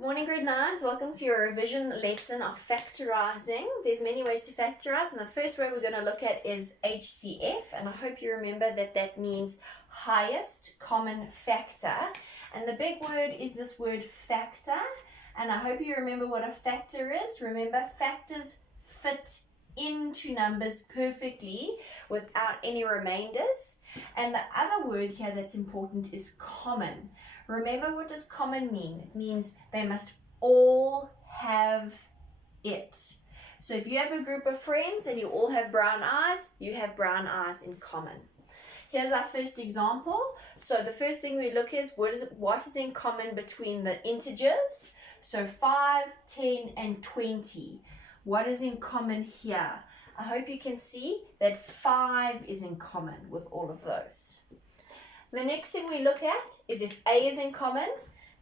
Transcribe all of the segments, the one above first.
Good morning, grade 9s. Welcome to your revision lesson of factorizing. There's many ways to factorize, and the first way we're going to look at is HCF, and I hope you remember that that means highest common factor. And the big word is this word factor, and I hope you remember what a factor is. Remember, factors fit into numbers perfectly without any remainders. And the other word here that's important is common. Remember, what does common mean? It means they must all have it. So if you have a group of friends and you all have brown eyes, you have brown eyes in common. Here's our first example. So the first thing we look is what is in common between the integers. So 5, 10, and 20. What is in common here? I hope you can see that 5 is in common with all of those. The next thing we look at is if A is in common.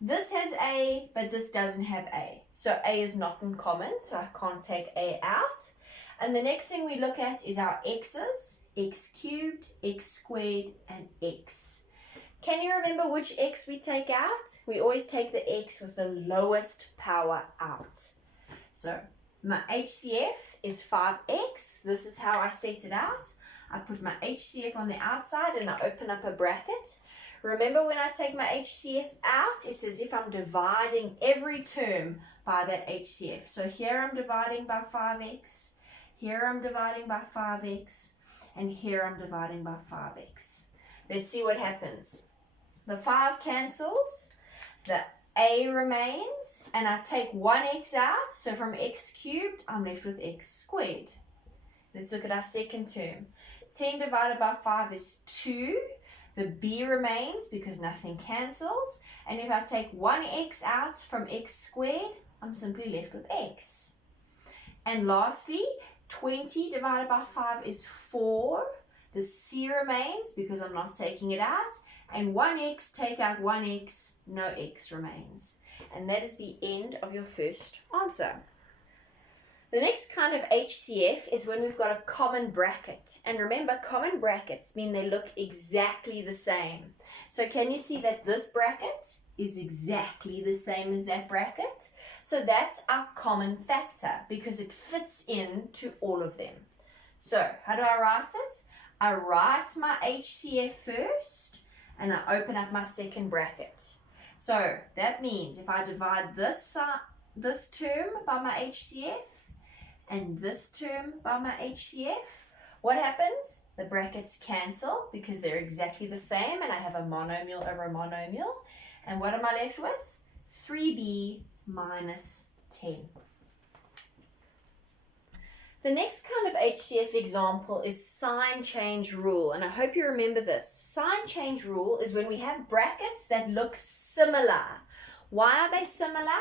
This has A, but this doesn't have A. So A is not in common, so I can't take A out. And the next thing we look at is our x's, x cubed, x squared, and x. Can you remember which x we take out? We always take the x with the lowest power out. So my HCF is 5x. This is how I set it out. I put my HCF on the outside and I open up a bracket. Remember, when I take my HCF out, it's as if I'm dividing every term by that HCF. So here I'm dividing by 5x, here I'm dividing by 5x, and here I'm dividing by 5x. Let's see what happens. The 5 cancels, the A remains, and I take 1x out. So from x cubed, I'm left with x squared. Let's look at our second term. 10 divided by 5 is 2. The B remains because nothing cancels. And if I take 1x out from x squared, I'm simply left with x. And lastly, 20 divided by 5 is 4. The C remains because I'm not taking it out. And 1x, take out 1x, no x remains. And that is the end of your first answer. The next kind of HCF is when we've got a common bracket. And remember, common brackets mean they look exactly the same. So can you see that this bracket is exactly the same as that bracket? So that's our common factor because it fits into all of them. So how do I write it? I write my HCF first and I open up my second bracket. So that means if I divide this term by my HCF, and this term by my HCF, what happens? The brackets cancel because they're exactly the same and I have a monomial over a monomial. And what am I left with? 3b minus 10. The next kind of HCF example is sign change rule, and I hope you remember this. Sign change rule is when we have brackets that look similar. Why are they similar?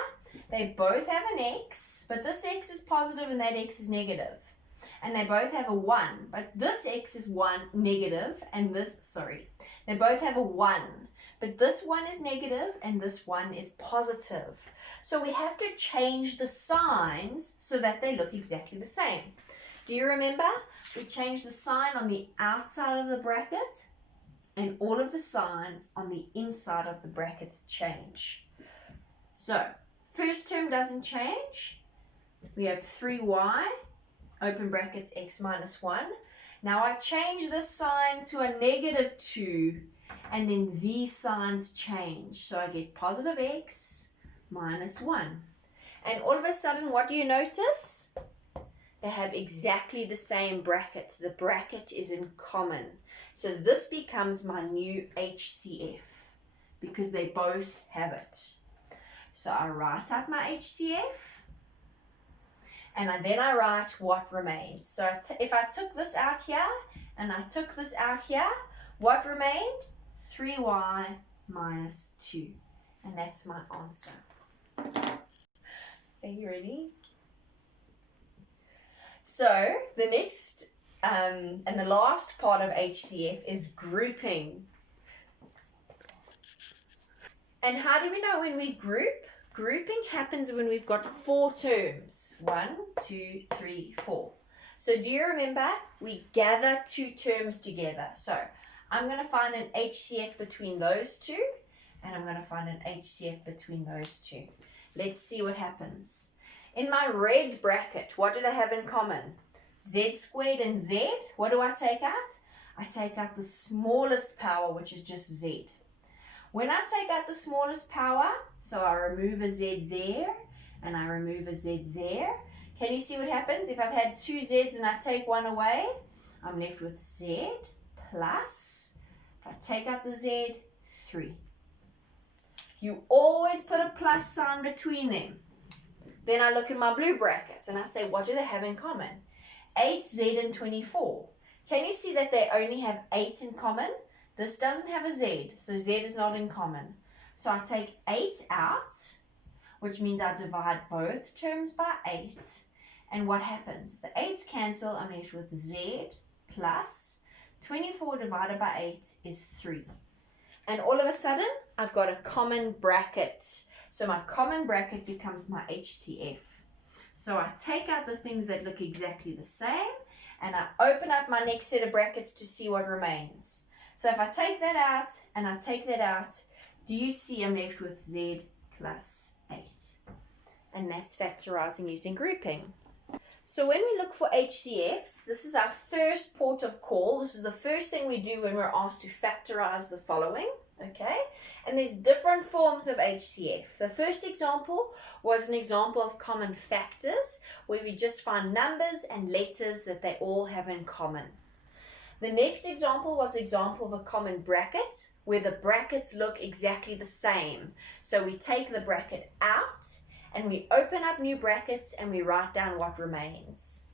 They both have an x, but this x is positive and that x is negative. And they both have a 1, but this x is negative and they both have a 1, but this one is negative and this one is positive. So we have to change the signs so that they look exactly the same. Do you remember? We change the sign on the outside of the bracket and all of the signs on the inside of the bracket change. So first term doesn't change. We have 3y, open brackets, x minus 1. Now I change this sign to a negative 2, and then these signs change. So I get positive x minus 1. And all of a sudden, what do you notice? They have exactly the same bracket. The bracket is in common. So this becomes my new HCF because they both have it. So I write out my HCF, and then I write what remains. So if I took this out here, and I took this out here, what remained? 3y minus 2. And that's my answer. Are you ready? So the next and the last part of HCF is grouping. And how do we know when we group? Grouping happens when we've got 4 terms. 1, 2, 3, 4. So do you remember? We gather 2 terms together. So I'm going to find an HCF between those two, and I'm going to find an HCF between those two. Let's see what happens. In my red bracket, what do they have in common? Z squared and Z. What do I take out? I take out the smallest power, which is just Z. When I take out the smallest power, so I remove a Z there, and I remove a Z there, can you see what happens? If I've had two Z's and I take one away, I'm left with Z plus, if I take out the Z, 3. You always put a plus sign between them. Then I look in my blue brackets and I say, what do they have in common? 8Z and 24. Can you see that they only have 8 in common? This doesn't have a Z, so Z is not in common. So I take 8 out, which means I divide both terms by 8. And what happens? If the 8's cancel, I'm left with Z plus 24 divided by 8 is 3. And all of a sudden, I've got a common bracket. So my common bracket becomes my HCF. So I take out the things that look exactly the same, and I open up my next set of brackets to see what remains. So if I take that out, and I take that out, do you see I'm left with Z plus 8? And that's factorizing using grouping. So when we look for HCFs, this is our first port of call. This is the first thing we do when we're asked to factorize the following, okay? And there's different forms of HCF. The first example was an example of common factors, where we just find numbers and letters that they all have in common. The next example was an example of a common bracket, where the brackets look exactly the same. So we take the bracket out, and we open up new brackets and we write down what remains.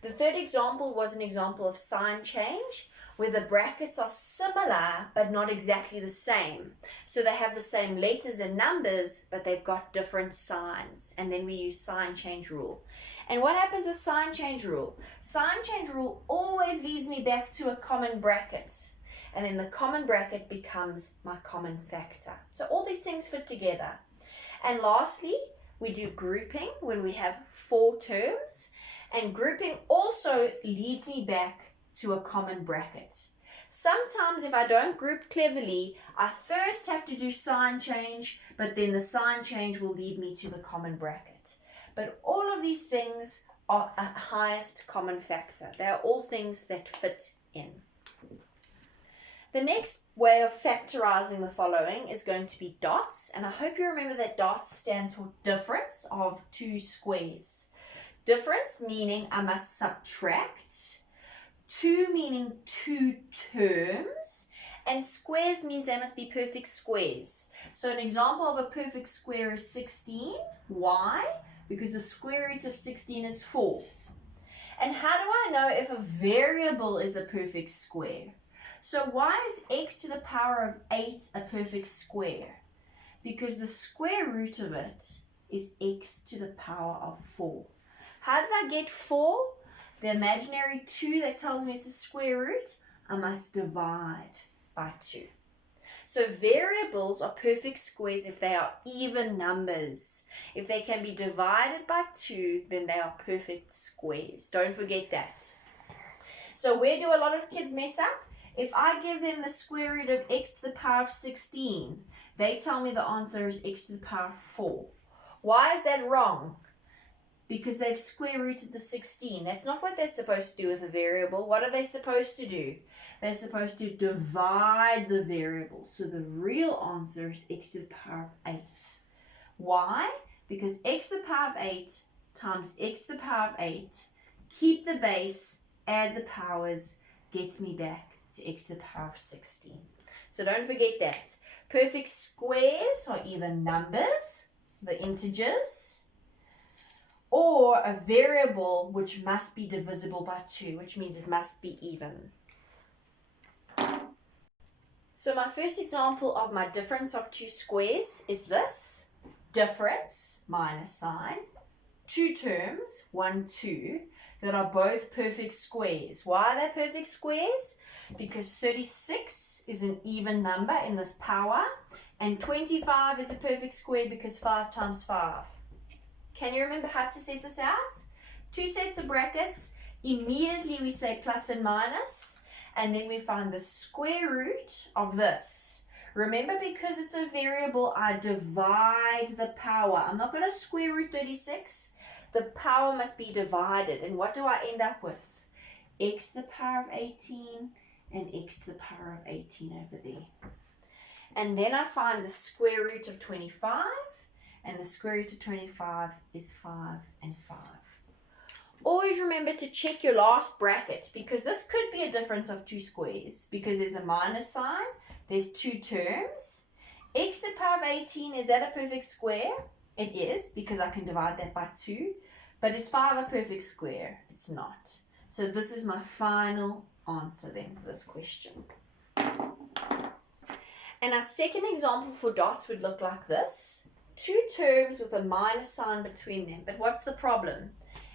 The third example was an example of sign change, where the brackets are similar but not exactly the same. So they have the same letters and numbers, but they've got different signs. And then we use sign change rule. And what happens with sign change rule? Sign change rule always leads me back to a common bracket. And then the common bracket becomes my common factor. So all these things fit together. And lastly, we do grouping when we have 4 terms, and grouping also leads me back to a common bracket. Sometimes if I don't group cleverly, I first have to do sign change, but then the sign change will lead me to the common bracket. But all of these things are a highest common factor. They are all things that fit in. The next way of factorizing the following is going to be dots, and I hope you remember that dots stands for difference of 2 squares. Difference meaning I must subtract, 2 meaning 2 terms, and squares means they must be perfect squares. So an example of a perfect square is 16. Why? Because the square root of 16 is 4. And how do I know if a variable is a perfect square? So why is x to the power of 8 a perfect square? Because the square root of it is x to the power of 4. How did I get 4? The imaginary 2 that tells me it's a square root, I must divide by 2. So variables are perfect squares if they are even numbers. If they can be divided by 2, then they are perfect squares. Don't forget that. So where do a lot of kids mess up? If I give them the square root of x to the power of 16, they tell me the answer is x to the power of 4. Why is that wrong? Because they've square rooted the 16. That's not what they're supposed to do with a variable. What are they supposed to do? They're supposed to divide the variable. So the real answer is x to the power of 8. Why? Because x to the power of 8 times x to the power of 8, keep the base, add the powers, gets me back to x to the power of 16. So don't forget that. Perfect squares are either numbers, the integers, or a variable which must be divisible by 2, which means it must be even. So my first example of my difference of 2 squares is this. Difference minus sign. 2 terms, 1, 2, that are both perfect squares. Why are they perfect squares? Because 36 is an even number in this power, and 25 is a perfect square because 5 times 5. Can you remember how to set this out? 2 sets of brackets. Immediately we say plus and minus, and then we find the square root of this. Remember, because it's a variable, I divide the power. I'm not going to square root 36. The power must be divided. And what do I end up with? X to the power of 18 and x to the power of 18 over there. And then I find the square root of 25. And the square root of 25 is 5 and 5. Always remember to check your last bracket, because this could be a difference of two squares, because there's a minus sign, there's two terms. X to the power of 18, is that a perfect square? It is, because I can divide that by 2. But is 5 a perfect square? It's not. So this is my final answer then for this question. And our second example for dots would look like this. Two terms with a minus sign between them. But what's the problem?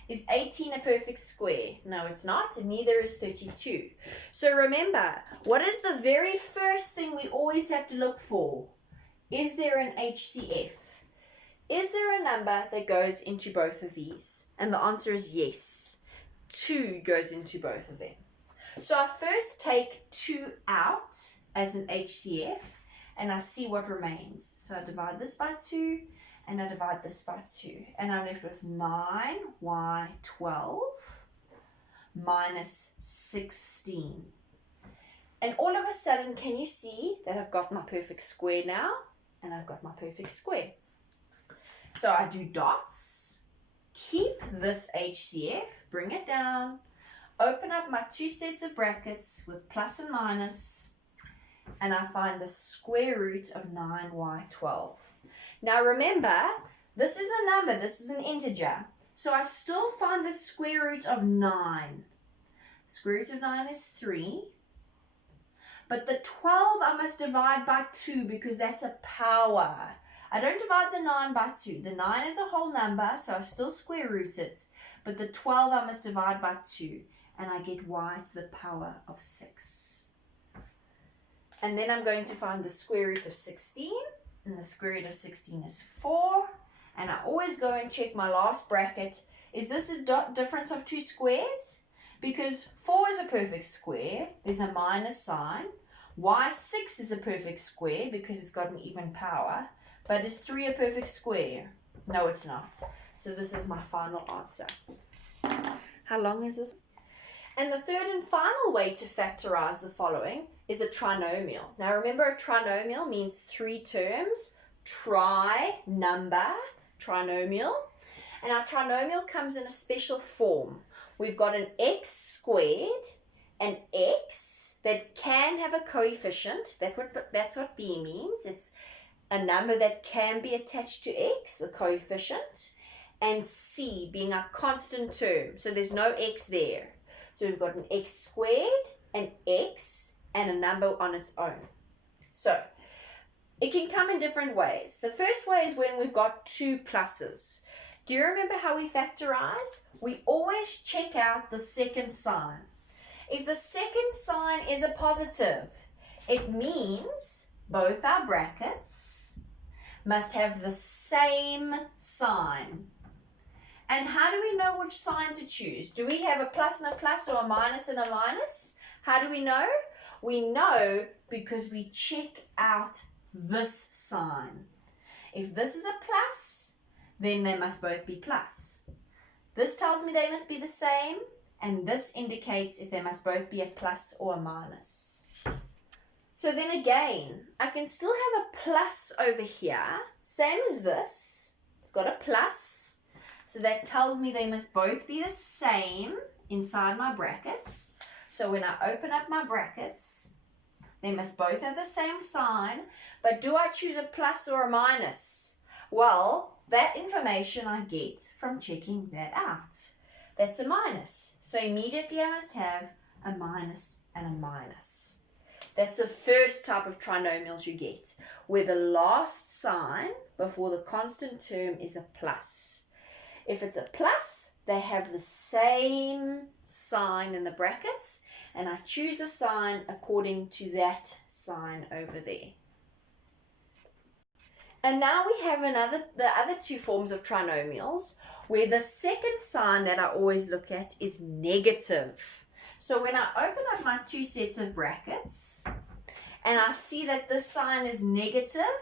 Is 18 a perfect square? No, it's not, and neither is 32. So remember, what is the very first thing we always have to look for? Is there an HCF? Is there a number that goes into both of these? And the answer is yes. 2 goes into both of them. So I first take 2 out as an HCF, and I see what remains. So I divide this by 2. And I divide this by 2. And I'm left with 9y12 minus 16. And all of a sudden, can you see that I've got my perfect square now? And I've got my perfect square. So I do dots, keep this HCF, bring it down, open up my two sets of brackets with plus and minus, and I find the square root of 9y12. Now remember, this is a number, this is an integer. So I still find the square root of 9. The square root of 9 is 3. But the 12 I must divide by 2 because that's a power. I don't divide the 9 by 2. The 9 is a whole number, so I still square root it. But the 12 I must divide by 2. And I get y to the power of 6. And then I'm going to find the square root of 16. And the square root of 16 is 4. And I always go and check my last bracket. Is this a difference of two squares? Because 4 is a perfect square. There's a minus sign. Y6 is a perfect square because it's got an even power. But is 3 a perfect square? No, it's not. So this is my final answer. How long is this? And the third and final way to factorize the following is a trinomial. Now remember, a trinomial means 3 terms. Number, trinomial. And our trinomial comes in a special form. We've got an x squared, an x that can have a coefficient. That's what b means. It's a number that can be attached to x, the coefficient, and c being a constant term. So there's no x there. So we've got an x squared, an x, and a number on its own. So it can come in different ways. The first way is when we've got 2 pluses. Do you remember how we factorize? We always check out the second sign. If the second sign is a positive, it means both our brackets must have the same sign. And how do we know which sign to choose? Do we have a plus and a plus or a minus and a minus? How do we know? We know because we check out this sign. If this is a plus, then they must both be plus. This tells me they must be the same, and this indicates if they must both be a plus or a minus. So then again, I can still have a plus over here, same as this. It's got a plus. So that tells me they must both be the same inside my brackets. So when I open up my brackets, they must both have the same sign. But do I choose a plus or a minus? Well, that information I get from checking that out. That's a minus. So immediately I must have a minus and a minus. That's the first type of trinomials you get, where the last sign before the constant term is a plus. If it's a plus, they have the same sign in the brackets, and I choose the sign according to that sign over there. And now we have the other two forms of trinomials, where the second sign that I always look at is negative. So when I open up my two sets of brackets, and I see that this sign is negative,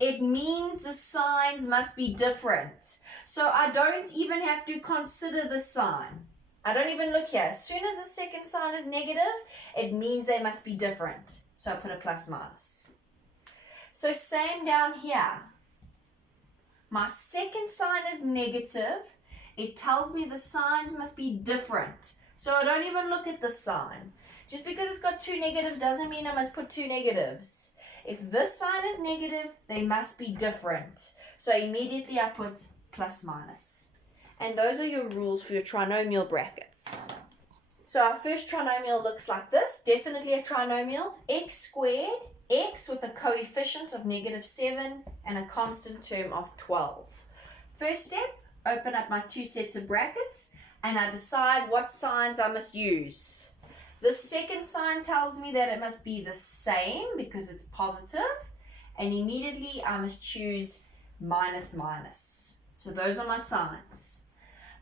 it means the signs must be different. So I don't even have to consider the sign. I don't even look here. As soon as the second sign is negative, it means they must be different. So I put a plus minus. So same down here. My second sign is negative. It tells me the signs must be different. So I don't even look at the sign. Just because it's got two negatives doesn't mean I must put two negatives. If this sign is negative, they must be different. So immediately I put plus minus. And those are your rules for your trinomial brackets. So our first trinomial looks like this. Definitely a trinomial. X squared, x with a coefficient of -7 and a constant term of 12. First step, open up my two sets of brackets and I decide what signs I must use. The second sign tells me that it must be the same because it's positive, and immediately I must choose minus minus. So those are my signs.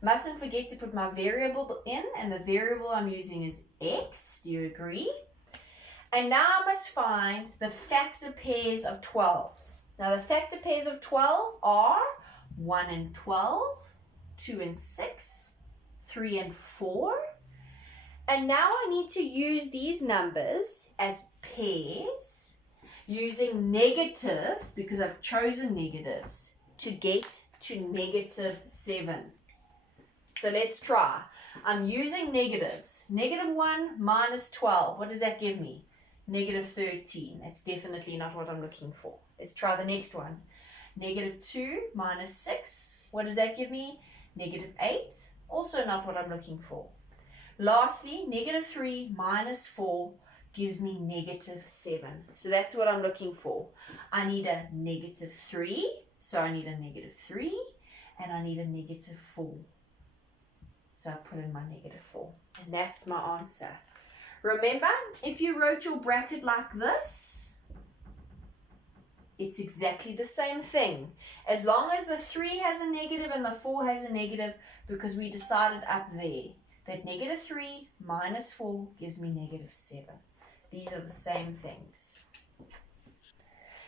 Mustn't forget to put my variable in, and the variable I'm using is x. Do you agree? And now I must find the factor pairs of 12. Now the factor pairs of 12 are 1 and 12, 2 and 6, 3 and 4. And now I need to use these numbers as pairs using negatives, because I've chosen negatives, to get to -7. So let's try. I'm using negatives. -1 minus 12. What does that give me? -13. That's definitely not what I'm looking for. Let's try the next one. -2 minus 6. What does that give me? -8. Also not what I'm looking for. Lastly, -3 minus 4 gives me -7. So that's what I'm looking for. I need a -3, so I need a -3, and I need a -4. So I put in my -4, and that's my answer. Remember, if you wrote your bracket like this, it's exactly the same thing. As long as the 3 has a negative and the 4 has a negative, because we decided up there that -3 minus 4 gives me -7. These are the same things.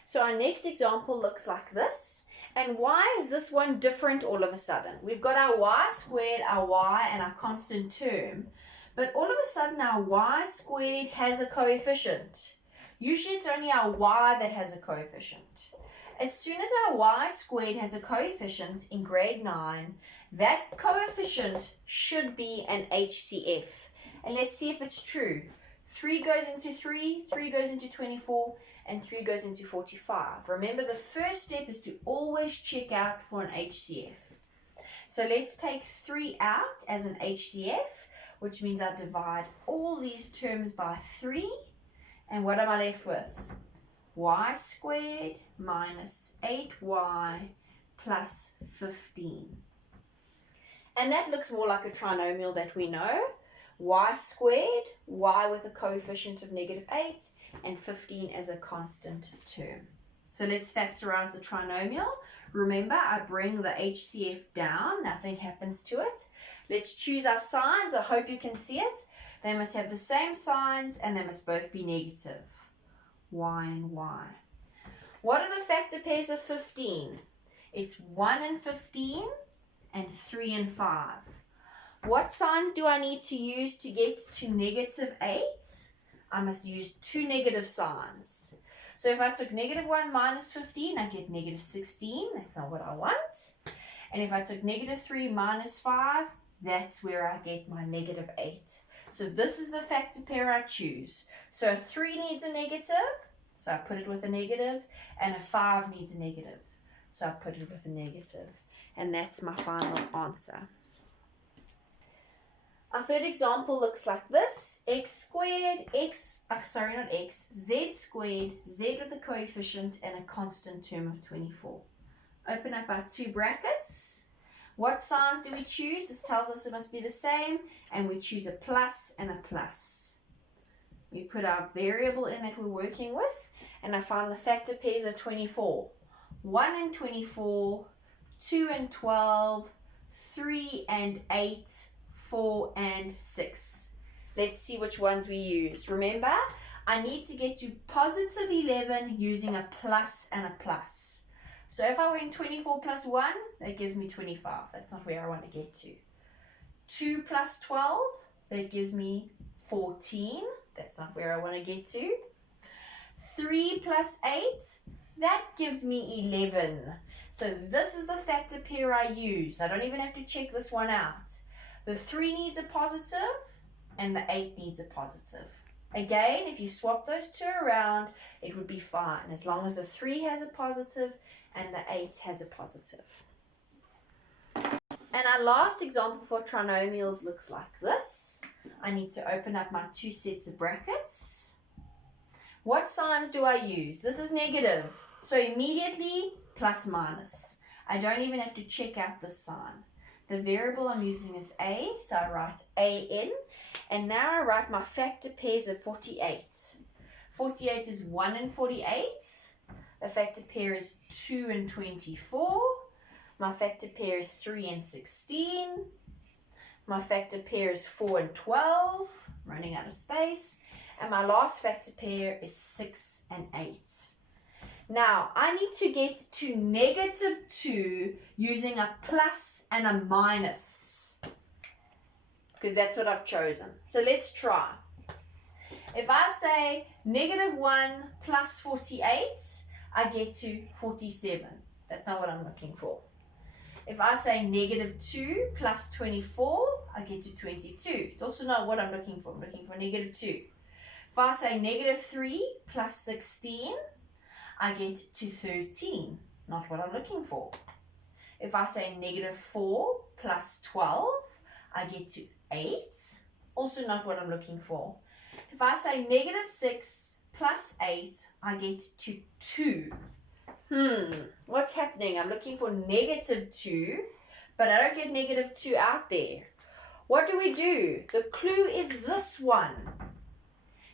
So our next example looks like this. And why is this one different all of a sudden? We've got our y squared, our y, and our constant term. But all of a sudden our y squared has a coefficient. Usually it's only our y that has a coefficient. As soon as our y squared has a coefficient in grade 9, that coefficient should be an HCF. And let's see if it's true. 3 goes into 3, 3 goes into 24, and 3 goes into 45. Remember, the first step is to always check out for an HCF. So let's take 3 out as an HCF, which means I divide all these terms by 3. And what am I left with? Y squared minus 8y plus 15. And that looks more like a trinomial that we know. Y squared, y with a coefficient of -8, and 15 as a constant term. So let's factorize the trinomial. Remember, I bring the HCF down, nothing happens to it. Let's choose our signs. I hope you can see it. They must have the same signs and they must both be negative. Y and y. What are the factor pairs of 15? It's 1 and 15 and 3 and 5. What signs do I need to use to get to -8? I must use two negative signs. So if I took -1 minus 15, I get -16. That's not what I want. And if I took -3 minus 5, that's where I get my -8. So this is the factor pair I choose. So a 3 needs a negative, so I put it with a negative, and a 5 needs a negative, so I put it with a negative. And that's my final answer. Our third example looks like this. X squared, z squared, z with a coefficient and a constant term of 24. Open up our two brackets. What signs do we choose? This tells us it must be the same, and we choose a plus and a plus. We put our variable in that we're working with, and I find the factor pairs are 24. 1 and 24, 2 and 12, 3 and 8, 4 and 6. Let's see which ones we use. Remember, I need to get to positive 11 using a plus and a plus. So if I went 24 plus 1, that gives me 25. That's not where I want to get to. 2 plus 12, that gives me 14. That's not where I want to get to. 3 plus 8, that gives me 11. So this is the factor pair I use. I don't even have to check this one out. The 3 needs a positive and the 8 needs a positive. Again, if you swap those two around, it would be fine, as long as the 3 has a positive and the 8 has a positive. And our last example for trinomials looks like this. I need to open up my 2 sets of brackets. What signs do I use? This is negative, so immediately plus minus. I don't even have to check out this sign. The variable I'm using is a, so I write a in. And now I write my factor pairs of 48. 48 is 1 and 48. A factor pair is 2 and 24. My factor pair is 3 and 16. My factor pair is 4 and 12. Running out of space. And my last factor pair is 6 and 8. Now, I need to get to negative 2 using a plus and a minus, because that's what I've chosen. So let's try. If I say negative 1 plus 48, I get to 47. That's not what I'm looking for. If I say negative 2 plus 24, I get to 22. It's also not what I'm looking for. I'm looking for negative 2. If I say negative 3 plus 16, I get to 13. Not what I'm looking for. If I say negative 4 plus 12, I get to 8. Also not what I'm looking for. If I say negative 6 plus 8, I get to 2. What's happening? I'm looking for negative 2, but I don't get negative 2 out there. What do we do? The clue is this one.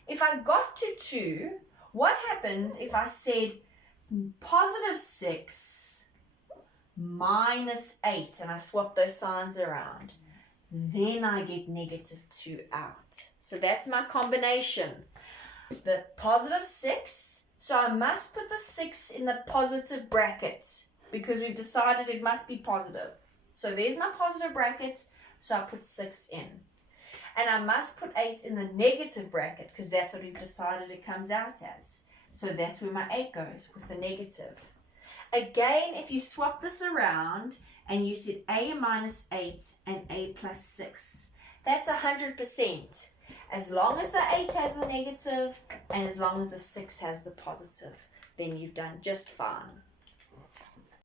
If I got to 2, what happens if I said positive 6 minus 8 and I swap those signs around? Then I get negative 2 out. So that's my combination. The positive 6, so I must put the 6 in the positive bracket because we've decided it must be positive. So there's my positive bracket, so I put 6 in. And I must put 8 in the negative bracket because that's what we've decided it comes out as. So that's where my 8 goes, with the negative. Again, if you swap this around and you said a minus 8 and a plus 6, that's 100%. As long as the 8 has the negative and as long as the 6 has the positive, then you've done just fine.